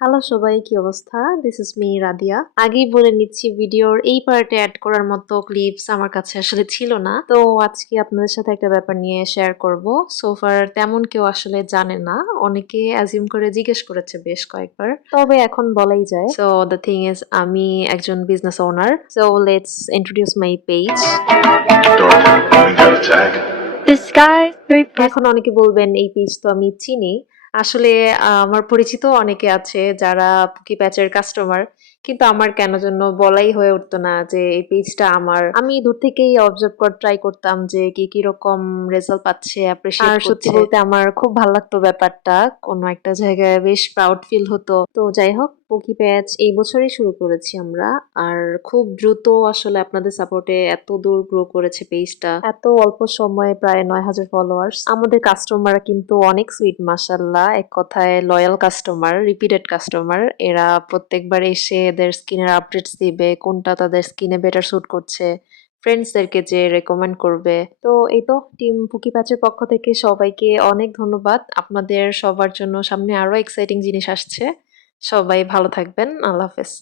Hello সবাই, কি অবস্থা? This is me Radia. আগেই বলে নিচ্ছি, ভিডিওর এই পার্টে অ্যাড করার মতো ক্লিপস আমার কাছে আসলে ছিল না। তো আজকে আপনাদের সাথে একটা ব্যাপার নিয়ে শেয়ার করব। সোফার তেমন কেউ আসলে জানে না, অনেকে অ্যাজিউম করে জিজ্ঞেস করেছে বেশ কয়েকবার, তবে এখন বলাই যায়। সো দ্য থিং ইজ, আমি একজন business owner. So let's introduce my page. এখন অনেকে বলবেন এই পেজ তো আমি চিনি। আসলে আমার পরিচিত অনেকে আছে যারা পুকি প্যাচের কাস্টমার, কিন্তু আমার কেন জন্য বলাই হয়ে উঠতো না যে এই পেজটা আমার। আমি দূর থেকেই অবজার্ভ করে ট্রাই করতাম যে কি কি রকম রেজাল্ট পাচ্ছে, অ্যাপ্রিশিয়েট করছে। আর সত্যি বলতে আমার খুব ভালো লাগতো ব্যাপারটা, কোনো একটা জায়গায় বেশ প্রাউড ফিল হতো। তো যাই হোক, পুকি প্যাচ এই বছরই শুরু করেছি আমরা। আর খুব দ্রুত আসলে আপনাদের সাপোর্টে এত দূর গ্রো করেছে পেজটা, এত অল্প সময়ে প্রায় 9,000 ফলোয়ার্স। আমাদের কাস্টমার কিন্তু অনেক সুইট, মাশাল্লাহ। এক কথায় লয়াল কাস্টমার, রিপিটেড কাস্টমার। এরা প্রত্যেকবার এসে এদের স্কিনের আপডেটস দিবে, কোনটা তাদের স্কিনে বেটার স্যুট করছে, ফ্রেন্ডসদেরকে যে রেকমেন্ড করবে। তো এই তো, টিম পুকি প্যাচের পক্ষ থেকে সবাইকে অনেক ধন্যবাদ। আপনাদের সবার জন্য সামনে আরো এক্সাইটিং জিনিস আসছে। সবাই ভালো থাকবেন। আল্লাহ হাফেজ।